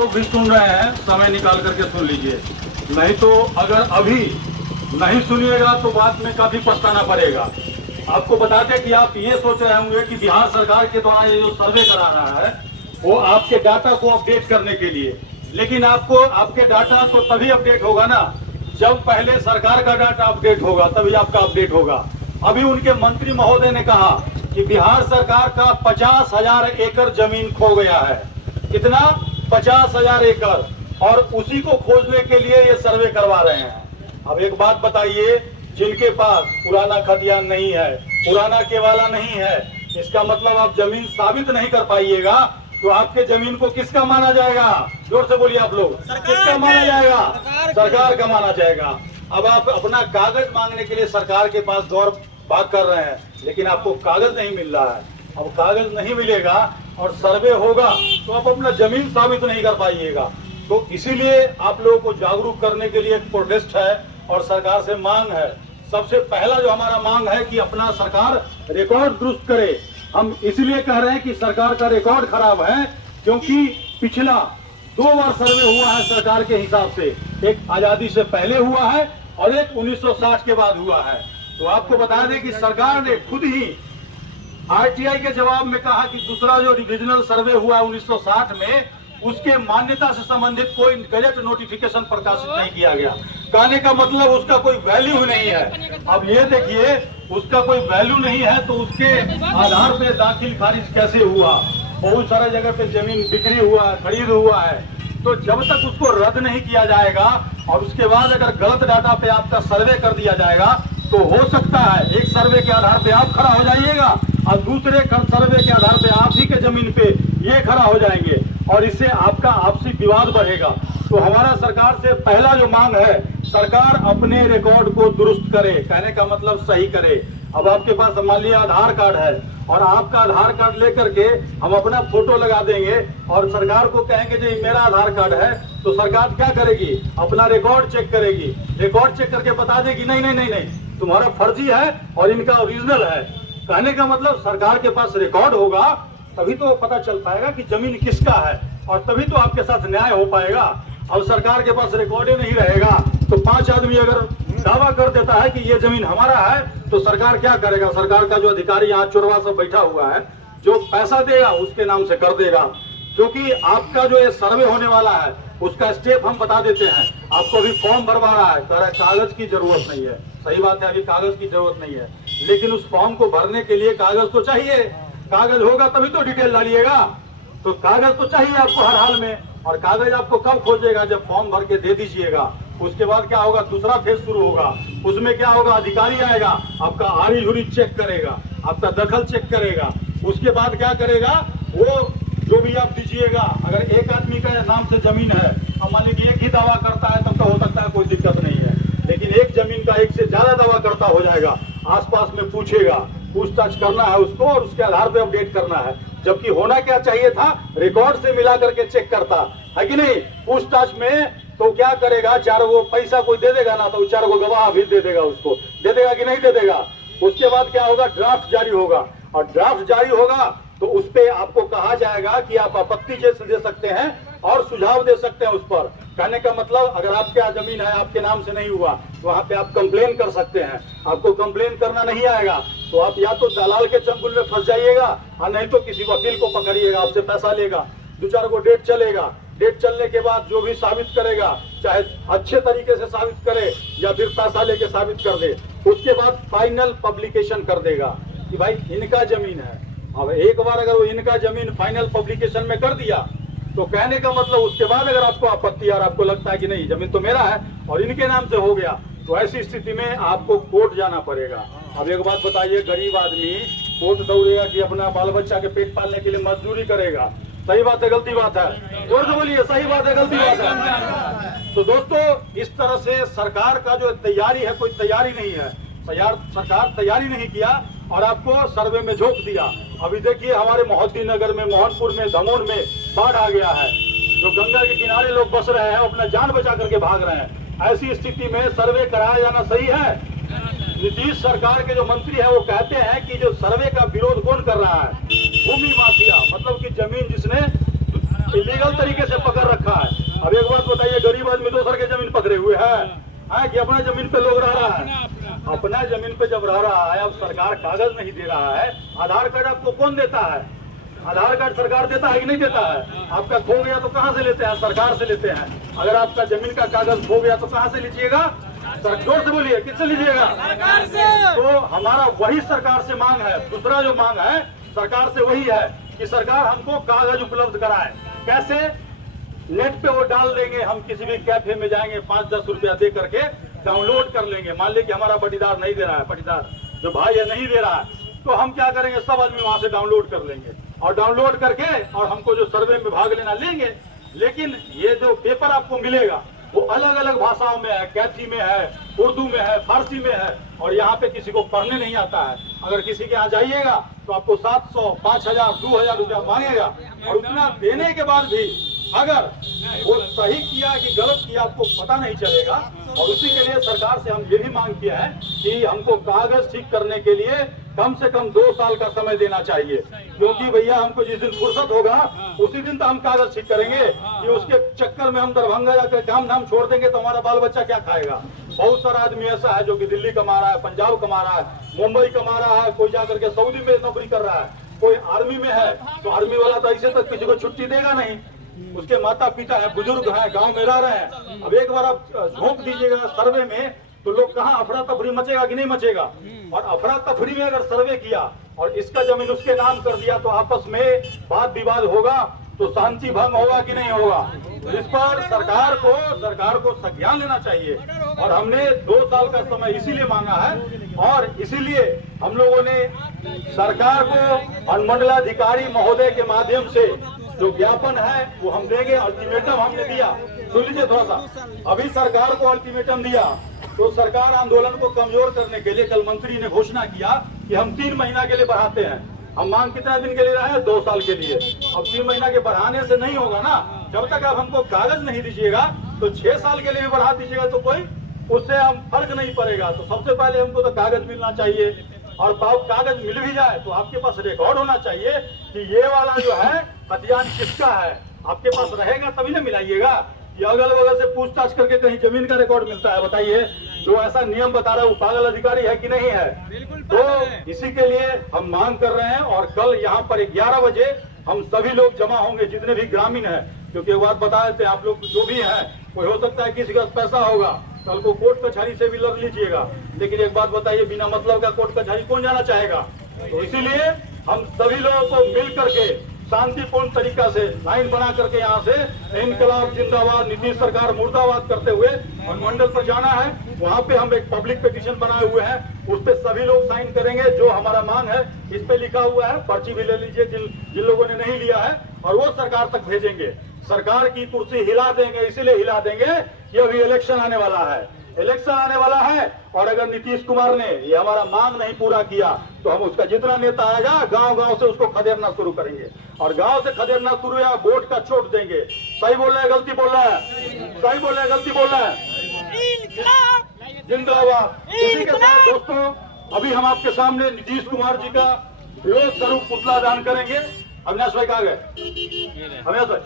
तो भी सुन रहे हैं, समय निकाल करके सुन लीजिए, नहीं तो अगर अभी नहीं सुनिएगा तो बाद में काफी पछताना पड़ेगा। आपको बताते कि आप ये सोच रहे होंगे कि बिहार सरकार के द्वारा ये जो सर्वे करा रहा है वो आपके डाटा को अपडेट करने के लिए, लेकिन आपको आपके डाटा तो तभी अपडेट होगा ना जब पहले सरकार का डाटा अपडेट होगा, तभी आपका अपडेट होगा। अभी उनके मंत्री महोदय ने कहा कि बिहार सरकार का 50,000 एकड़ जमीन खो गया है। कितना? 50,000 एकड़, और उसी को खोजने के लिए ये सर्वे करवा रहे हैं। अब एक बात बताइए, जिनके पास पुराना खतियान नहीं है, पुराना केवाला नहीं है, इसका मतलब आप जमीन साबित नहीं कर पाइएगा तो आपके जमीन को किसका माना जाएगा? जोर से बोलिए आप लोग, किसका माना जाएगा? सरकार का माना जाएगा। अब आप अपना कागज मांगने के लिए सरकार के पास दौड़ भाग कर रहे हैं, लेकिन आपको कागज नहीं मिल रहा है। अब कागज नहीं मिलेगा और सर्वे होगा तो आप अपना जमीन साबित नहीं कर पाइएगा। तो इसीलिए आप लोगों को जागरूक करने के लिए एक प्रोटेस्ट है और सरकार से मांग है। सबसे पहला जो हमारा मांग है कि अपना सरकार रिकॉर्ड दुरुस्त करे। हम इसलिए कह रहे हैं कि सरकार का रिकॉर्ड खराब है क्योंकि पिछला 2 बार सर्वे हुआ है सरकार के हिसाब से, एक आजादी से पहले हुआ है और एक 1960 के बाद हुआ है। तो आपको बता दें कि सरकार ने खुद ही आरटीआई के जवाब में कहा कि दूसरा जो रिविजनल सर्वे हुआ है 1960 में, उसके मान्यता से संबंधित कोई गजट नोटिफिकेशन प्रकाशित नहीं किया गया। कहने का मतलब उसका कोई वैल्यू नहीं है। अब ये देखिए, उसका कोई वैल्यू नहीं है तो उसके आधार पे दाखिल खारिज कैसे हुआ? बहुत सारे जगह पे जमीन बिक्री हुआ है, खरीद हुआ है। तो जब तक उसको रद्द नहीं किया जाएगा और उसके बाद अगर गलत डाटा पे आपका सर्वे कर दिया जाएगा तो हो सकता है एक सर्वे के आधार पे आप खड़ा हो जाइएगा और दूसरे सर्वे के आधार पे आप ही के जमीन पे ये खड़ा हो जाएंगे और इससे आपका आपसी विवाद बढ़ेगा। तो हमारा सरकार से पहला जो मांग है, सरकार अपने रिकॉर्ड को दुरुस्त करे। कहने का मतलब सही करे। अब आपके पास मान लिया आधार कार्ड है और आपका आधार कार्ड लेकर के हम अपना फोटो लगा देंगे और सरकार को कहेंगे जी मेरा आधार कार्ड है, तो सरकार क्या करेगी? अपना रिकॉर्ड चेक करेगी। रिकॉर्ड चेक करके बता देगी नहीं नहीं नहीं नहीं, तुम्हारा फर्जी है और इनका ओरिजिनल है। कहने का मतलब सरकार के पास रिकॉर्ड होगा तभी तो पता चल पाएगा कि जमीन किसका है और तभी तो आपके साथ न्याय हो पाएगा। अब सरकार के पास रिकॉर्ड ही नहीं रहेगा तो 5 आदमी अगर दावा कर देता है कि ये जमीन हमारा है तो सरकार क्या करेगा? सरकार का जो अधिकारी यहाँ चोरवा सब बैठा हुआ है, जो पैसा देगा उसके नाम से कर देगा। क्योंकि आपका जो ये सर्वे होने वाला है उसका स्टेप हम बता देते हैं। आपको अभी फॉर्म भरवा रहा है, कह रहा है कागज की जरूरत नहीं है। सही बात है, अभी कागज की जरूरत नहीं है, लेकिन उस फॉर्म को भरने के लिए कागज तो चाहिए। कागज होगा तभी तो डिटेल डालिएगा। तो कागज तो चाहिए आपको हर हाल में, और कागज आपको कब खोजेगा? जब फॉर्म भर के दे दीजिएगा। उसके बाद क्या होगा? दूसरा फेज शुरू होगा। उसमें क्या होगा? अधिकारी आएगा, आपका आरी झुरी चेक करेगा, आपका दखल चेक करेगा। उसके बाद क्या करेगा? वो जो भी आप दीजिएगा, अगर एक आदमी का नाम से जमीन है, अब मान लीजिए एक ही दावा करता है तब तो हो सकता है कोई दिक्कत नहीं है, लेकिन एक जमीन का एक से ज्यादा दावा करता हो जाएगा, आसपास में पूछेगा, पूछताछ करना है उसको और उसके आधार पे अपडेट करना है। जबकि होना क्या चाहिए था? रिकॉर्ड से मिला करके चेक करता है कि नहीं। पूछताछ में तो क्या करेगा? 4 गो पैसा कोई दे देगा ना तो 4 गो गवाह भी दे देगा, उसको दे देगा कि नहीं दे देगा। उसके बाद क्या होगा? ड्राफ्ट जारी होगा, और ड्राफ्ट जारी होगा तो उस पे आपको कहा जाएगा कि आप आपत्ति जैसे दे सकते हैं और सुझाव दे सकते हैं उस पर। कहने का मतलब अगर आपके यहाँ जमीन है आपके नाम से नहीं हुआ तो वहाँ पे आप कंप्लेन कर सकते हैं। आपको कंप्लेन करना नहीं आएगा तो आप या तो दलाल के चंगुल में फंस जाइएगा और नहीं तो किसी वकील को पकड़िएगा, आपसे पैसा लेगा, 2-4 गो डेट चलेगा। डेट चलने के बाद जो भी साबित करेगा, चाहे अच्छे तरीके से साबित करे या फिर पैसा लेके साबित कर दे, उसके बाद फाइनल पब्लिकेशन कर देगा कि भाई इनका जमीन है। अब एक बार अगर वो इनका जमीन फाइनल पब्लिकेशन में कर दिया तो कहने का मतलब उसके बाद अगर आपको आपत्ति और आपको लगता है कि नहीं जमीन तो मेरा है और इनके नाम से हो गया, तो ऐसी स्थिति में आपको कोर्ट जाना पड़ेगा। अब एक बात बताइए, गरीब आदमी कोर्ट दौड़ेगा कि अपना बाल बच्चा के पेट पालने के लिए मजदूरी करेगा? सही बात है गलती बात है? जोर से बोलिए, सही बात है गलती बात है? तो दोस्तों, इस तरह से सरकार का जो तैयारी है, कोई तैयारी नहीं है। सरकार तैयारी नहीं किया और आपको सर्वे में झोंक दिया। अभी देखिए हमारे मोहद्दीनगर में, मोहनपुर में, दमोह में बाढ़ आ गया है। जो गंगा के किनारे लोग बस रहे हैं, अपना जान बचा करके भाग रहे हैं। ऐसी स्थिति में सर्वे कराया जाना सही है? नीतीश सरकार के जो मंत्री है वो कहते हैं कि जो सर्वे का विरोध कौन कर रहा है? भूमि माफिया, मतलब कि जमीन जिसने इलीगल तरीके से पकड़ रखा है कि अपना जमीन पे लोग रह रहा है। अपना जमीन पे जब रह रहा है, अब सरकार कागज नहीं दे रहा है। आधार कार्ड आपको कौन देता है? आधार कार्ड सरकार देता है कि नहीं देता है? आपका खो गया तो कहाँ से लेते हैं? सरकार से लेते हैं। अगर आपका जमीन का कागज खो गया तो कहाँ से लीजिएगा? जोर से बोलिए, किससे लीजिएगा? सरकार से। तो हमारा वही सरकार से मांग है। दूसरा जो मांग है सरकार से वही है कि सरकार हमको कागज उपलब्ध कराए। कैसे? नेट पे वो डाल देंगे, हम किसी भी कैफे में जाएंगे, 5-10 रुपया दे करके डाउनलोड कर लेंगे। मान लीजिए कि हमारा पटीदार नहीं दे रहा है, पटीदार जो भाई है नहीं दे रहा है, तो हम क्या करेंगे, सब आदमी वहां से डाउनलोड कर लेंगे और डाउनलोड करके और हमको जो सर्वे में भाग लेना लेंगे। लेकिन ये जो पेपर आपको मिलेगा वो अलग अलग भाषाओं में है, कैथी में है, उर्दू में है, फारसी में है, और यहाँ पे किसी को पढ़ने नहीं आता है। अगर किसी के यहाँ जाइएगा तो आपको 700, 5000, 2000 रुपया मांगेगा, और उतना देने के बाद भी अगर वो सही किया कि गलत किया आपको पता नहीं चलेगा। और उसी के लिए सरकार से हम ये भी मांग किया है कि हमको कागज ठीक करने के लिए कम से कम 2 साल का समय देना चाहिए, क्योंकि भैया हमको जिस दिन फुर्सत होगा उसी दिन तो हम कागज ठीक करेंगे। कि उसके चक्कर में हम दरभंगा जाकर काम धाम छोड़ देंगे तो हमारा बाल बच्चा क्या खाएगा? बहुत सारा आदमी ऐसा है जो कि दिल्ली कमा रहा है, पंजाब कमा रहा है, मुंबई कमा रहा है, कोई जाकर के सऊदी में नौकरी कर रहा है, कोई आर्मी में है। तो आर्मी वाला तो ऐसे तक किसी को छुट्टी देगा नहीं, उसके माता पिता है, बुजुर्ग हैं, गांव में रह रहे हैं। अब एक बार आप झोंक दीजिएगा सर्वे में तो लोग कहाँ अफरा तफरी मचेगा कि नहीं मचेगा? और अफरा तफरी में अगर सर्वे किया और इसका जमीन उसके नाम कर दिया तो आपस में वाद विवाद होगा, तो शांति भंग होगा कि नहीं होगा? इस पर सरकार को संज्ञान लेना चाहिए। और हमने 2 साल का समय इसीलिए मांगा है, और इसीलिए हम लोगों ने सरकार को अनुमंडलाधिकारी महोदय के माध्यम से जो ज्ञापन है वो हम देंगे। अल्टीमेटम हमने दिया, सुन लीजिए थोड़ा सा। अभी सरकार को अल्टीमेटम दिया तो सरकार आंदोलन को कमजोर करने के लिए कल मंत्री ने घोषणा किया कि हम 3 महीना के लिए बढ़ाते हैं। हम मांग कितना दिन के लिए रहे हैं? 2 साल के लिए। अब 3 महीना के बढ़ाने से नहीं होगा ना। जब तक आप हमको कागज नहीं दीजिएगा तो 6 साल के लिए भी बढ़ा दीजिएगा तो कोई उससे हम फर्क नहीं पड़ेगा। तो सबसे पहले हमको तो कागज मिलना चाहिए, और कागज मिल भी जाए तो आपके पास रिकॉर्ड होना चाहिए कि ये वाला जो है खतियान किसका है। आपके पास रहेगा तभी ना मिलाइएगा। ये अगल बगल से पूछताछ करके कहीं जमीन का रिकॉर्ड मिलता है? बताइए, जो ऐसा नियम बता रहा है वो पागल अधिकारी है कि नहीं है? तो इसी के लिए हम मांग कर रहे हैं। और कल यहाँ पर 11 बजे हम सभी लोग जमा होंगे, जितने भी ग्रामीण हैं। क्योंकि एक बात बता देते हैं, आप लोग जो भी हैं, कोई हो सकता है किसी का पैसा होगा, कल को कोर्ट कचहरी से भी लड़ लीजिएगा। लेकिन एक बात बताइए, बिना मतलब का कोर्ट कचहरी कौन जाना चाहेगा? तो इसीलिए हम सभी लोगों को मिल करके शांतिपूर्ण तरीका से लाइन बना करके यहाँ से इनकलाब जिंदाबाद, नीतीश सरकार मुर्दाबाद करते हुए अनुमंडल पर जाना है। वहाँ पे हम एक पब्लिक पिटीशन बनाए हुए हैं, उस पे सभी लोग साइन करेंगे। जो हमारा मांग है इस पे लिखा हुआ है, पर्ची भी ले लीजिए जिन लोगों ने नहीं लिया है, और वो सरकार तक भेजेंगे। सरकार की कुर्सी हिला देंगे, इसीलिए हिला देंगे कि अभी इलेक्शन आने वाला है, इलेक्शन आने वाला है। और अगर नीतीश कुमार ने ये हमारा मांग नहीं पूरा किया तो हम उसका जितना नेता आएगा गांव गांव से उसको खदेड़ना शुरू करेंगे, और गांव से खदेड़ना शुरू या वोट का चोट देंगे। सही बोल रहे हैं, गलती बोल रहा है? सही बोल रहे हैं, गलती बोल रहा है? जिंदाबाद। इसी के साथ दोस्तों, अभी हम आपके सामने नीतीश कुमार जी का विरोध स्वरूप पुतला दान करेंगे। अविनाश भाई कहाँ गए? अविनाश भाई